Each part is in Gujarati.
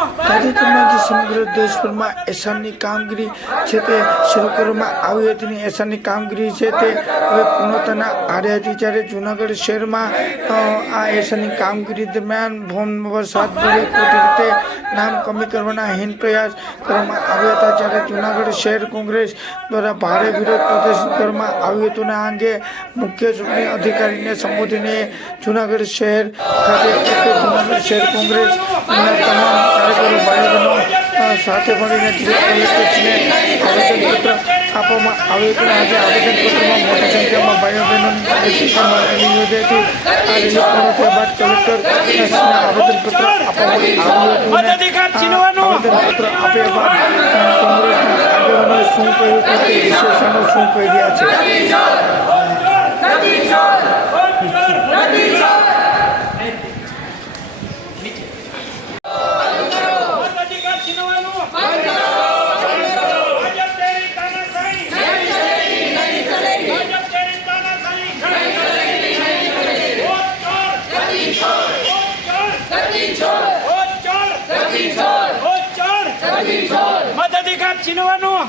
તાજેતરમાં જે સમગ્ર દેશભરમાં એસાની કામગીરી છે તે શરૂ કરવામાં આવી હતી. એસાની કામગીરી છે તે હવે પૂર્ણતાના આરે હતી. જ્યારે જૂનાગઢ શહેરમાં આ એસાની કામગીરી દરમિયાન ફોર્મ નંબર 7 ભરી ખોટી રીતે નામ કમી કરવાના હીન પ્રયાસ કરવામાં આવ્યા હતા. જ્યારે જૂનાગઢ શહેર કોંગ્રેસ દ્વારા ભારે વિરોધ પ્રદર્શન કરવામાં આવ્યું હતું. આ અંગે મુખ્ય ચૂંટણી અધિકારીને સંબોધીને જૂનાગઢ શહેર ખાતે જૂનાગઢ શહેર કોંગ્રેસ તમામ કાર્યકરો ભાઈઓ સાથે મળીને કલેક્ટરશ્રીને આવેદનપત્ર આપવામાં આવ્યું હતું. આજે આવેદનપત્રમાં મોટી સંખ્યામાં ભાઈઓ બહેનોની રેલી યોજાઈ હતી. આ રેલી પૂર્ણ થયા બાદ કલેક્ટરશ્રીને આવેદનપત્ર આપવામાં આવ્યું હતું. આવેદનપત્ર આપ્યા બાદ કોંગ્રેસના આગેવાનોએ શું કહ્યું હતું તે વિશેષણો શું કહી રહ્યા છે. મતાધિકાર છીનવાનું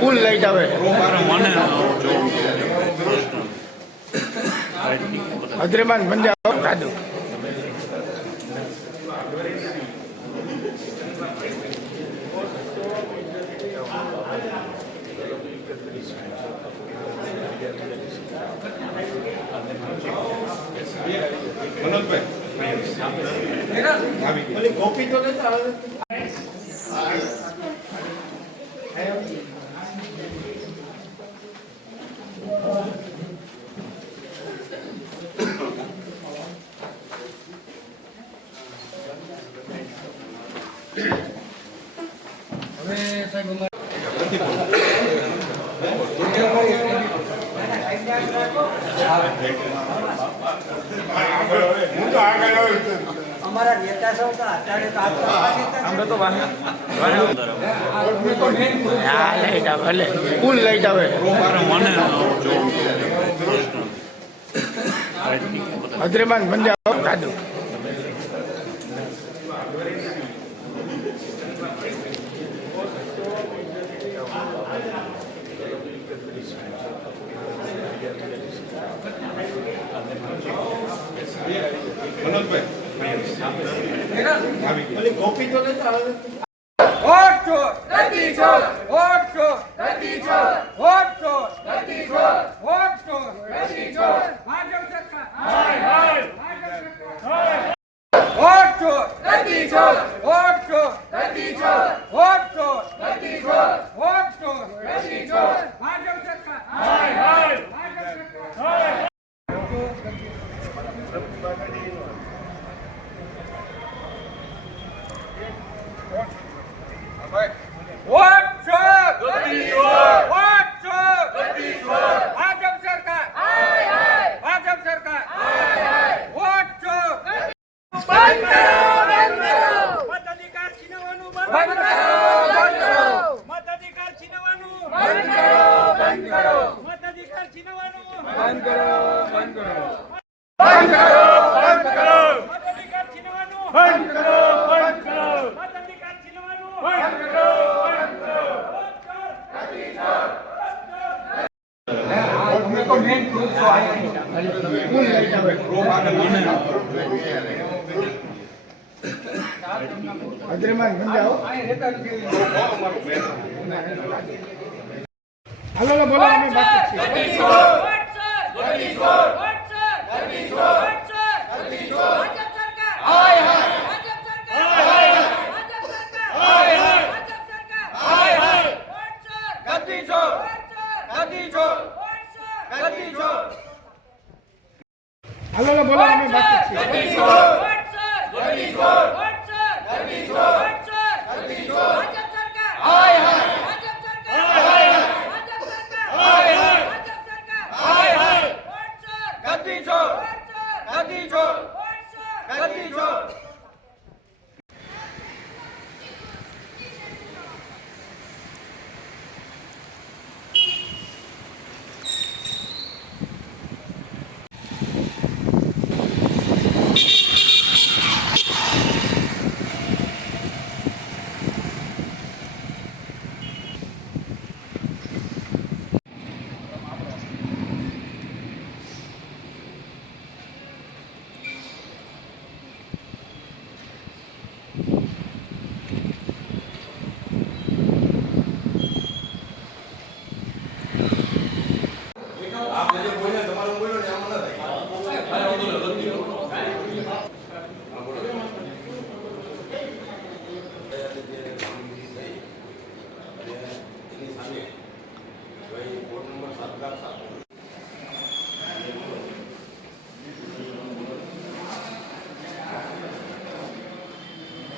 ફૂલ લાઈટ આવે અદ્રેમાન પંજાબ સાધુ કોપી તો લેતા અમારા નેતા સૌ અત્યારે તો લાઈટ આવે ફૂલ લાઈટ આવે અદ્રેમાન પંજાબ સાધુ કોપી તો લેતા વોટ ચોર ગતિ ચોર વોટ ચોર ગતિ ચોર વોટ ચોર ગતિ ચોર વોટ ચોર ગતિ ચોર ભાજપ સરકાર હાય હાય ભાજપ સરકાર વોટ ચોર ગતિ ચોર વોટ ચોર ગતિ ચોર વોટ ચોર ગતિ ચોર વોટ ચોર ગતિ ચોર ભાજપ સરકાર હાય હાય ભાજપ સરકાર વોટ ચોર ગતિ ચોર વોટ ચોર ગતિ ચોર ભાજપ સરકાર હાય હાય ભાજપ સરકાર હાય હાય વોટ ચોર બંધ કરો મતાધિકાર છીનવાનું બંધ કરો મતાધિકાર છીનવાનું બંધ કરો મતાધિકાર છીનવાનું બંધ કરો મતાધિકાર છીનવાનું બંધ કરો મતાધિકાર છીનવાનું બંધ કરો અદ્રેમાન પંજાબ હાલો બોલો અમે બાકી હાલો બોલો અમે બાકી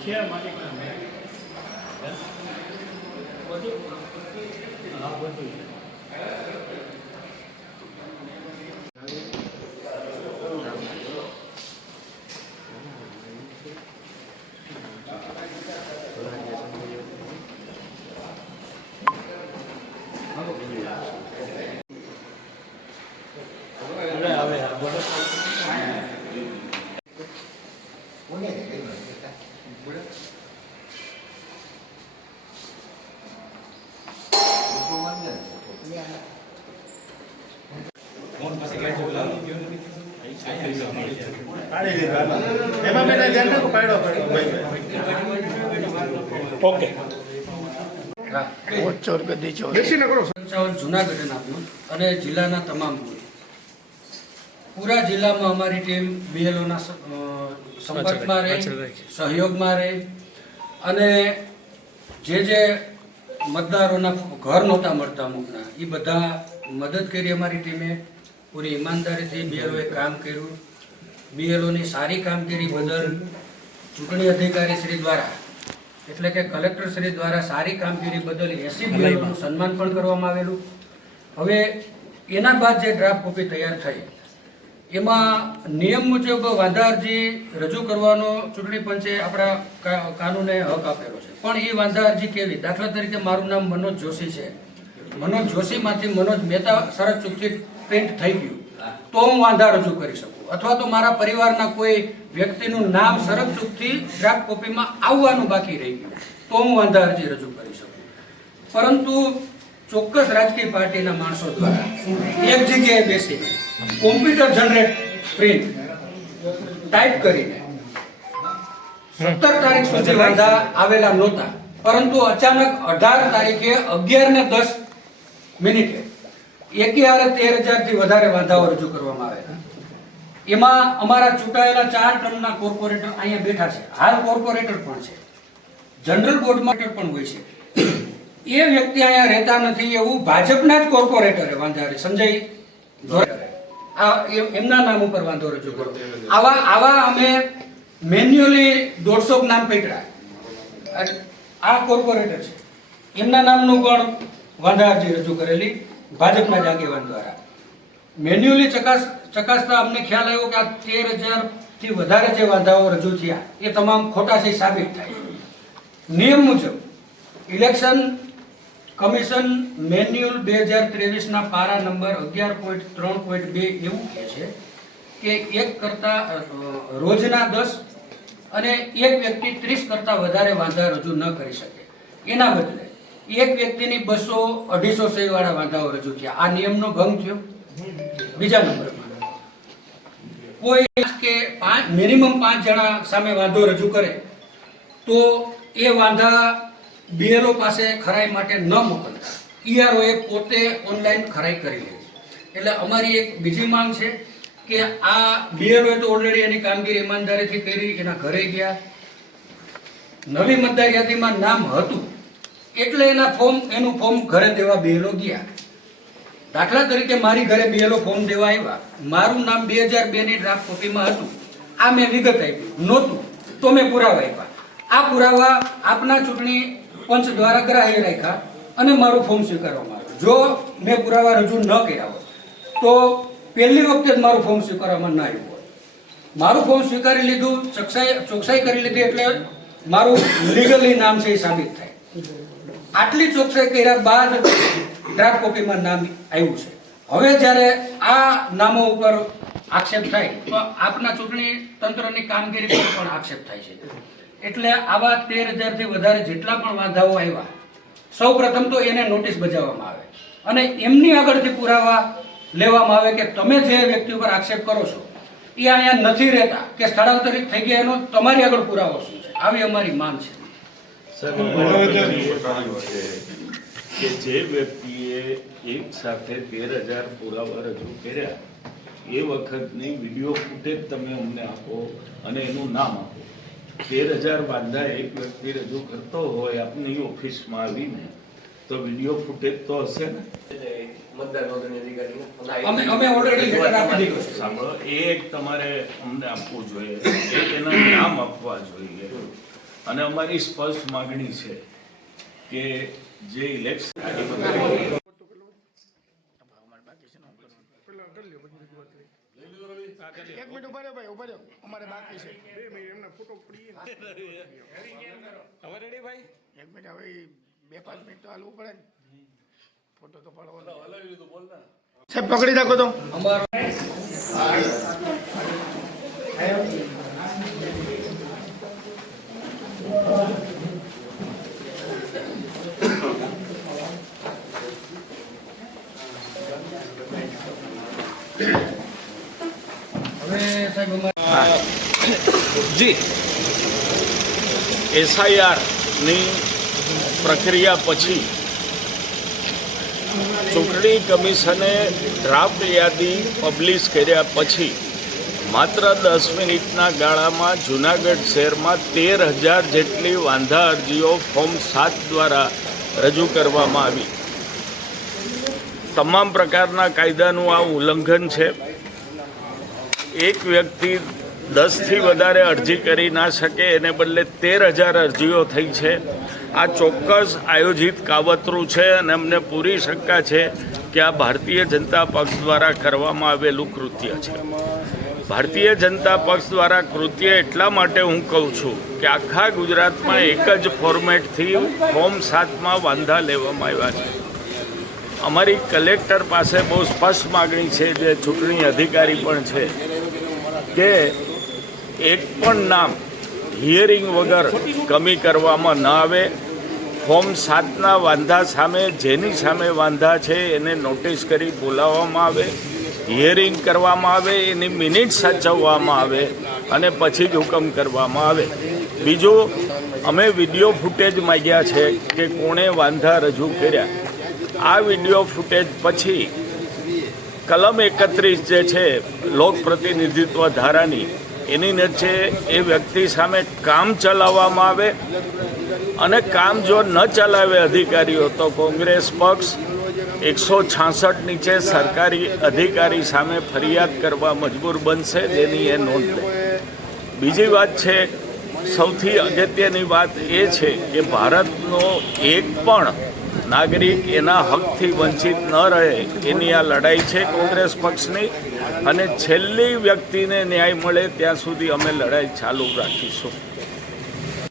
ઓકે ચોર ગદી ચોર પંચાવન જૂનાગઢ નામનું અને જિલ્લાના તમામ બુથ. પૂરા જિલ્લામાં અમારી ટીમ બીએલઓના સંપર્કમાં રહે, સહયોગમાં રહે અને જે મતદારોના ઘર નહોતા મળતા અમુકના એ બધા મદદ કરી અમારી ટીમે. પૂરી ઈમાનદારીથી બીએલઓએ કામ કર્યું. બીએલઓની સારી કામગીરી બદલ ચૂંટણી અધિકારી શ્રી દ્વારા એટલે કે કલેક્ટર શ્રી દ્વારા સારી કામગીરી બદલ 80 બીએલઓનું સન્માન પણ કરવામાં આવેલું. હવે એના બાદ જે ડ્રાફ્ટ કોપી તૈયાર થઈ એમાં નિયમ મુજબ વાંધા અરજી રજૂ કરવાનો ચૂંટણી પંચે આપણા કાનૂને હક આપેલો છે. પણ એ વાંધા અરજી કેવી? દાખલા તરીકે મારું નામ મનોજ જોશી છે. મનોજ જોશીમાંથી મનોજ મહેતા શરત ચૂકથી પ્રિન્ટ થઈ ગયું તો હું વાંધા રજૂ કરી શકું, અથવા તો મારા પરિવારના કોઈ વ્યક્તિનું નામ શરત ચૂકથી ડ્રાફ્ટ કોપીમાં આવવાનું બાકી રહી ગયું તો હું વાંધા અરજી રજૂ કરી શકું. પરંતુ ચોક્કસ રાજકીય પાર્ટીના માણસો દ્વારા એક જગ્યાએ બેસીને કોમ્પ્યુટર જનરેટ પ્રિન્ટ ટાઈપ કરીને 17 તારીખ સુધી વાંધા આવેલા નહોતા, પરંતુ અચાનક 18 તારીખે 11:10 11,13,000 થી વધારે વાંધાઓ રજૂ કરવામાં આવેલા. એમાં અમારા ચૂંટાયેલા 4 ટર્મના કોર્પોરેટર અહીંયા બેઠા છે, હાલ કોર્પોરેટર પણ છે, જનરલ બોર્ડમાં પણ હોય છે. એ વ્યક્તિ અહીંયા રહેતા નથી એવું ભાજપના જ કોર્પોરેટરે વાંધા સંજય એમના નામ ઉપર વાંધો રજૂ કર્યો. આવા અમે મેન્યુઅલી 150 નામ પકડ્યા. આ કોર્પોરેટર છે, એમના નામનું પણ વાંધા અરજી રજૂ કરેલી ભાજપના જ આગેવાન દ્વારા. મેન્યુઅલી ચકાસતા અમને ખ્યાલ આવ્યો કે આ 13,000 થી વધારે જે વાંધાઓ રજૂ થયા એ તમામ ખોટા છે સાબિત થાય. નિયમ મુજબ ઇલેક્શન કમિશન મેન્યુઅલ 2023 ના પારા નંબર 11.3.2 એવું કહે છે કે એક કરતા રોજના 10 અને એક વ્યક્તિ 30 કરતા વધારે વાંધા રજૂ ન કરી શકે. એના બદલે એક વ્યક્તિની 200-250 સહી વાળા વાંધાઓ રજૂ થયા. આ નિયમનો ભંગ થયો. બીજા નંબરમાં કોઈ કે મિનિમમ 5 જણા સામે વાંધો રજૂ કરે તો એ વાંધા બીએલઓ પાસે ખરાઈ માટે ન મોકલતા ઈઆરઓએ પોતે ઓનલાઈન ખરાઈ કરી લે. એટલે અમારી એક બીજી માંગ છે કે આ બીએલઓએ તો ઓલરેડી એની કામગીરી ઈમાનદારીથી કરી, એના ઘરે ગયા, નવી મતદાર યાદીમાં નામ હતું એટલે એનું ફોર્મ ઘરે દેવા બીએલઓ ગયા. દાખલા તરીકે મારી ઘરે બીએલઓ ફોર્મ દેવા આવ્યા, મારું નામ 2002 ની ડ્રાફ્ટ કોપીમાં હતું, આ મેં વિગત આપી, નહોતું તો મેં પુરાવા આપ્યા. આ પુરાવા આપના ચૂંટણી પંચ દ્વારા ગ્રાહ્ય રાખ્યા અને મારું ફોર્મ સ્વીકારવામાં આવ્યું. જો મેં પુરાવા રજૂ ન કર્યા હોય તો પહેલી વખતે જ મારું ફોર્મ સ્વીકારવામાં ના આવ્યું હોય. મારું ફોર્મ સ્વીકારી લીધું, ચોકસાઈ કરી લીધી એટલે મારું લીગલી નામ છે એ સાબિત થાય. આટલી ચોકસાઈ કર્યા બાદ ડ્રાફ્ટ કોપીમાં નામ આવ્યું છે. હવે જ્યારે આ નામો ઉપર આક્ષેપ થાય તો આપના ચૂંટણી તંત્રની કામગીરી પર પણ આક્ષેપ થાય છે. એટલે આવા 13,000 થી વધારે જેટલા પણ વાંધાઓ આવ્યા, સૌ પ્રથમ તો એને નોટિસ બજાવવામાં આવે અને એમની આગળથી પુરાવા લેવામાં આવે કે તમે જે વ્યક્તિ ઉપર આક્ષેપ કરો છો એ અહીંયા નથી રહેતા કે સ્થળાંતરિત થઈ ગયા, એનો તમારી આગળ પુરાવો શું છે? આવી અમારી માંગ છે. કે જે વ્યક્તિએ એક સાથે 13,000 પુરાવા રજૂ કર્યા એ વખતની વિડીયો ફૂટેજ તમે અમને આપો અને એનું નામ આપો. 13,000 વાંધા એક વ્યક્તિ રજૂ કરતો હોય આપની ઓફિસમાં આવીને તો વિડીયો ફૂટેજ તો હશે ને? અમે ઓલરેડી લેટર આપી દીધું છે. સાંભળો, એ એક તમારે અમને આપવું જોઈએ, એક એના નામ આપવા જોઈએ. અને અમારી સ્પષ્ટ માગણી છે કે જે ઇલેક્શન એક મિનિટ ઉભા રહ્યો ભાઈ, ઉભા રહ્યો, અમારે બાકી છે. હવે રેડી ભાઈ? એક મિનિટ, હવે 2-5 મિનિટ તો હાલવું પડે ને, ફોટો તો પાડવાનો. સાહેબ પકડી રાખો તો. હવે સાહેબ અમારે જી એસઆઈઆરની પ્રક્રિયા પછી ચૂંટણી કમિશને ડ્રાફ્ટ યાદી પબ્લિશ કર્યા પછી માત્ર 10 મિનિટના ગાળામાં જૂનાગઢ શહેરમાં 13,000 જેટલી વાંધા અરજીઓ ફોર્મ 7 દ્વારા રજૂ કરવામાં આવી. તમામ પ્રકારના કાયદાનું આ ઉલ્લંઘન છે. એક વ્યક્તિ 10થી વધારે અરજી કરી ના શકે, એને બદલે 13,000 અરજીઓ થઈ છે. આ ચોક્કસ આયોજિત કાવતરું છે અને અમને પૂરી શંકા છે કે આ ભારતીય જનતા પક્ષ દ્વારા કરવામાં આવેલું કૃત્ય છે. ભારતીય જનતા પક્ષ દ્વારા કૃત્ય એટલા માટે હું કહું છું કે આખા ગુજરાતમાં એક જ ફોર્મેટથી ફોર્મ 7માં વાંધા લેવામાં આવ્યા છે. અમારી કલેક્ટર પાસે બહુ સ્પષ્ટ માગણી છે, જે ચૂંટણી અધિકારી પણ છે, કે એક પણ નામ હિયરિંગ વગર કમી કરવામાં ન આવે. ફોર્મ 7ના વાંધા સામે જેની સામે વાંધા છે એને નોટિસ કરી બોલાવવામાં આવે, હિયરિંગ કરવામાં આવે, એની મિનિટ સાચવવામાં આવે અને પછી જ હુકમ કરવામાં આવે. બીજું, અમે વિડીયો ફૂટેજ માંગ્યા છે કે કોણે વાંધા રજૂ કર્યા. આ વિડીયો ફૂટેજ પછી કલમ 31 જે છે લોક પ્રતિનિધિત્વ ધારાની, એની નીચે એ વ્યક્તિ સામે કામ ચલાવવામાં આવે અને કામ જો ન ચલાવે અધિકારીઓ તો કોંગ્રેસ પક્ષ 166 નીચે સરકારી અધિકારી સામે ફરિયાદ કરવા મજબૂર બનશે, જેની એ નોંધ લે. બીજી વાત છે, સૌથી અગત્યની વાત એ છે કે ભારતનો એક પણ નાગરિક એના હકથી વંચિત ન રહે, એની આ લડાઈ છે કોંગ્રેસ પક્ષની, અને છેલ્લી વ્યક્તિને ન્યાય મળે ત્યાં સુધી અમે લડાઈ ચાલુ રાખીશું.